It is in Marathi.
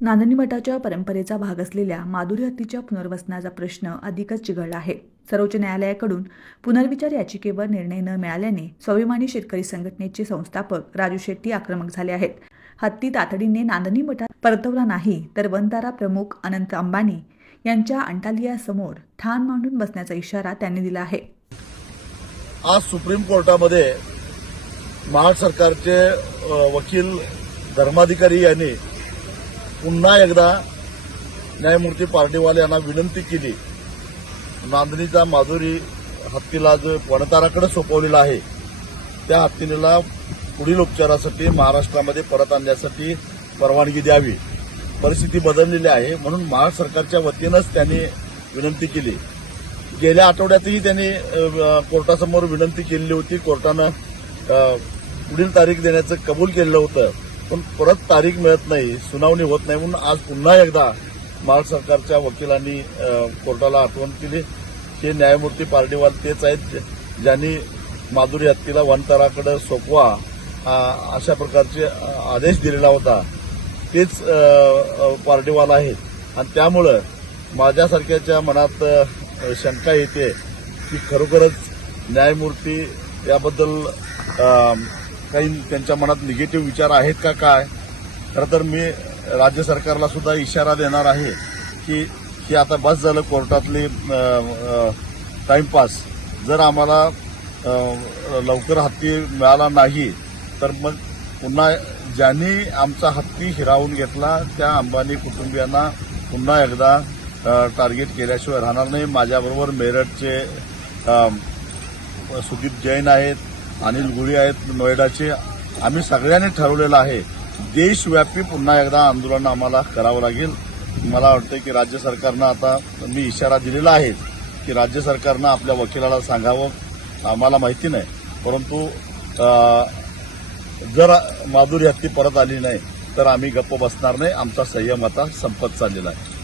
नांदणी मठाच्या परंपरेचा भाग असलेल्या माधुरी हत्तीच्या पुनर्वसनाचा प्रश्न अधिकच चिघळला आहे. सर्वोच्च न्यायालयाकडून पुनर्विचार याचिकेवर निर्णय न मिळाल्याने स्वाभिमानी शेतकरी संघटनेचे संस्थापक राजू शेट्टी आक्रमक झाले आहेत. हत्ती तातडीने नांदणी मठात परतवला नाही तर वनतारा प्रमुख अनंत अंबानी यांच्या अंटालियासमोर ठाण मांडून बसण्याचा इशारा त्यांनी दिला आहे. आज सुप्रीम कोर्टामध्ये महाराष्ट्र सरकारचे वकील धर्माधिकारी यांनी पुन्हा एकदा न्यायमूर्ती पार्टीवाल यांना विनंती केली. नांदणीचा माधुरी हत्तीला जो पणताराकडे सोपवलेला आहे त्या हत्तीला पुढील उपचारासाठी महाराष्ट्रामध्ये परत आणण्यासाठी परवानगी द्यावी. परिस्थिती बदललेली आहे म्हणून महाराष्ट्र सरकारच्या वतीनंच त्यांनी विनंती केली. गेल्या आठवड्यातही त्यांनी कोर्टासमोर विनंती केलेली होती. कोर्टानं पुढील तारीख देण्याचं कबूल केलेलं होतं. पण परत तारीख मिळत नाही सुनावणी होत नाही म्हणून आज पुन्हा एकदा महाराष्ट्र सरकारच्या वकिलांनी कोर्टाला आठवण केली. हे न्यायमूर्ती पार्टीवाल तेच आहेत ज्यांनी माधुरी हत्तीला वनतराकडे सोपवा अशा प्रकारचे आदेश दिलेला होता. तेच अ, आहेत आणि त्यामुळं माझ्यासारख्याच्या मनात शंका येते की खरोखरच न्यायमूर्ती याबद्दल काही त्यांच्या मनात निगेटिव्ह विचार आहेत का काय? खरं तर मी राज्य सरकारला सुद्धा इशारा देणार आहे की की आता बस झालं कोर्टातली टाइमपास. जर आम्हाला लवकर हत्ती मिळाला नाही तर मग पुन्हा ज्यांनी आमचा हत्ती हिरावून घेतला त्या अंबानी कुटुंबियांना पुन्हा एकदा टार्गेट केल्याशिवाय राहणार नाही. माझ्याबरोबर मेरठचे सुदीप जैन आहेत अनिल गुळी आहेत नोएडाचे. आम्ही सगळ्यांनी ठरवलेलं आहे देशव्यापी पुन्हा एकदा आंदोलन आम्हाला करावं लागेल. मला वाटतं की राज्य सरकारनं आता मी इशारा दिलेला आहे की राज्य सरकारनं आपल्या वकिलाला सांगावं. आम्हाला माहिती नाही परंतु जर माधुरी हत्ती परत आली नाही तर आम्ही गप्प बसणार नाही. आमचा संयम आता संपत चाललेला आहे.